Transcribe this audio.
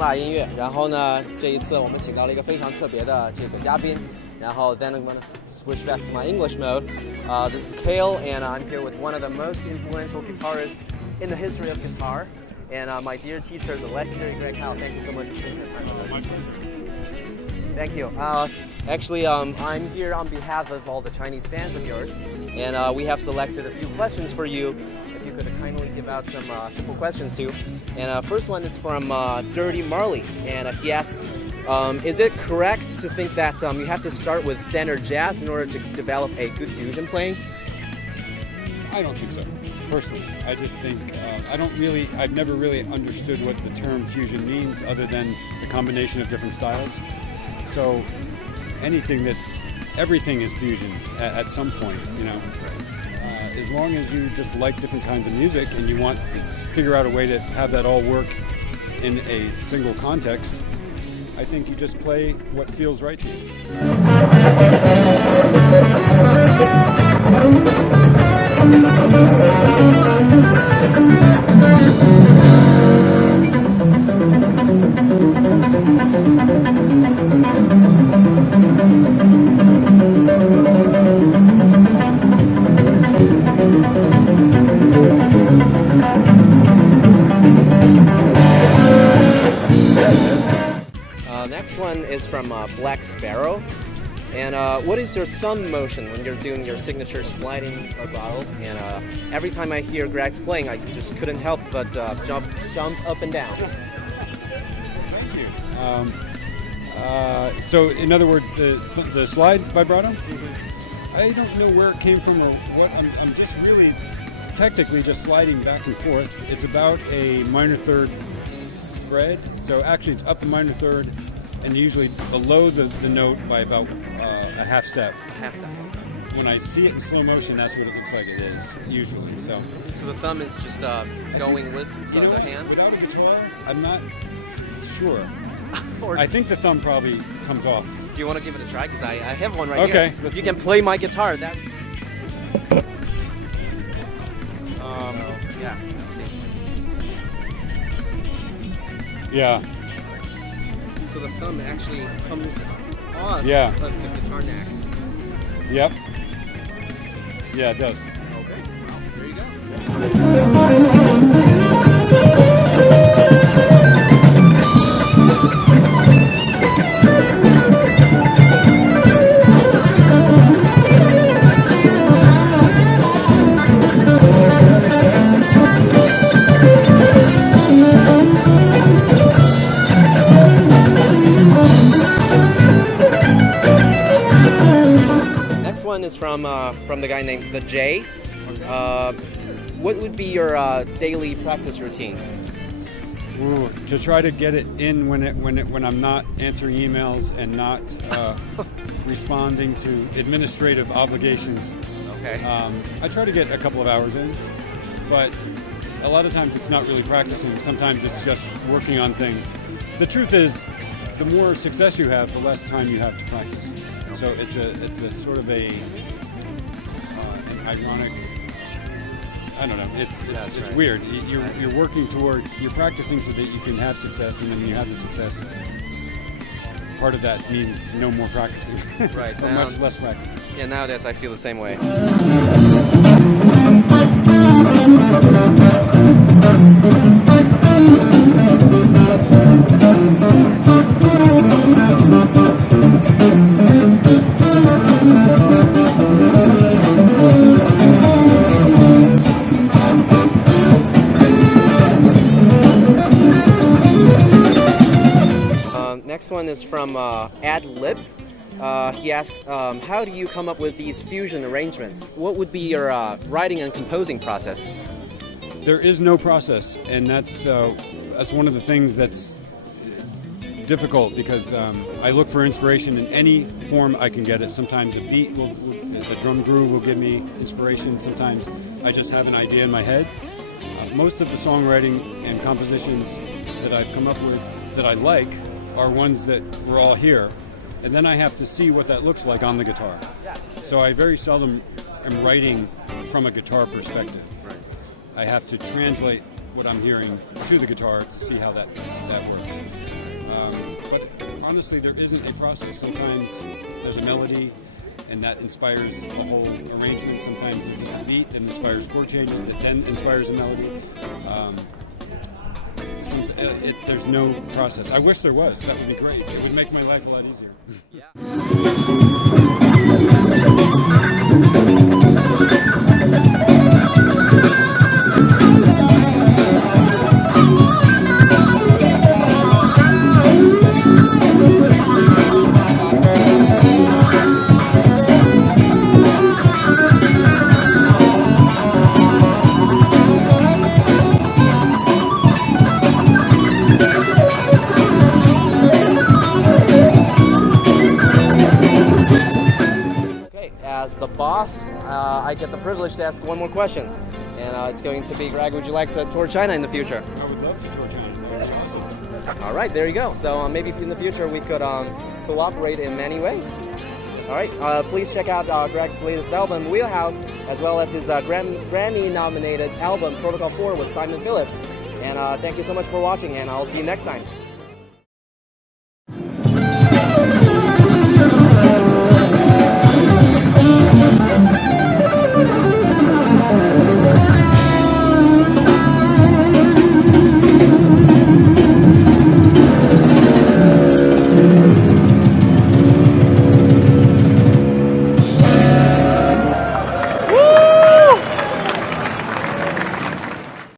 蜡音乐。然后呢，这一次我们请到了一个非常特别的这个嘉宾。然后 then I'm gonna switch back to my English mode. This is Kael, and I'm here with one of the most influential guitarists in the history of guitar, and my dear teacher, the legendary Greg Howe. Thank you so much for taking the time with us. My pleasure. Thank you. Actually, I'm here on behalf of all the Chinese fans of yours, and we have selected a few questions for you. If you could kindly give out some simple questions too. And first one is from Dirty Marley, and he asks, is it correct to think that you have to start with standard jazz in order to develop a good fusion playing? I don't think so. Personally, I just think I've never really understood what the term fusion means other than the combination of different styles. So everything is fusion at some point, you know. As long as you just like different kinds of music and you want to figure out a way to have that all work in a single context, I think you just play what feels right to you. Next one is from Black Sparrow. And what is your thumb motion when you're doing your signature sliding vibrato? And every time I hear Greg's playing, I just couldn't help but jump up and down. Thank you. So in other words, the slide vibrato? Mm-hmm. I don't know where it came from or what. I'm just really technically just sliding back and forth. It's about a minor third spread. So actually it's up a minor third and usually below the note by about a half step. Half step. When I see it in slow motion, that's what it looks like it is, usually. So the thumb is just going with the hand? Without a guitar, I'm not sure. I think the thumb probably comes off. Do you want to give it a try? Because I have one right here. Okay. You can play my guitar. Yeah, let's see. Yeah. So the thumb actually comes off Yeah. of the guitar neck. Yep. Yeah, it does. Okay. Well, there you go. One is from the guy named the J. What would be your daily practice routine? Ooh, to try to get it in when I'm not answering emails and not responding to administrative obligations. Okay. I try to get a couple of hours in, but a lot of times it's not really practicing. Sometimes it's just working on things. The truth is, the more success you have, the less time you have to practice. So it's a sort of an ironic. I don't know. It's right. Weird. You're working toward. You're practicing so that you can have success, and then when you have the success, part of that means no more practicing. Right. Or much less practicing. Yeah. Nowadays, I feel the same way. Next one is from Ad Lib. He asks, how do you come up with these fusion arrangements? What would be your writing and composing process? There is no process, and that's one of the things that's difficult because I look for inspiration in any form I can get it. Sometimes a beat a drum groove will give me inspiration. Sometimes I just have an idea in my head. Most of the songwriting and compositions that I've come up with that I like are ones that were all here. And then I have to see what that looks like on the guitar. So I very seldom am writing from a guitar perspective. Right. I have to translate what I'm hearing to the guitar to see how that works. honestly, there isn't a process. Sometimes there's a melody, and that inspires a whole arrangement. Sometimes it's just a beat that inspires chord changes that then inspires a melody. There's no process. I wish there was. That would be great. It would make my life a lot easier. Yeah. As the boss, I get the privilege to ask one more question, and it's going to be, Greg, would you like to tour China in the future? I would love to tour China. That would be awesome. All right, there you go. So maybe in the future we could cooperate in many ways. All right, please check out Greg's latest album, Wheelhouse, as well as his Grammy-nominated album, Protocol 4 with Simon Phillips. And thank you so much for watching, and I'll see you next time.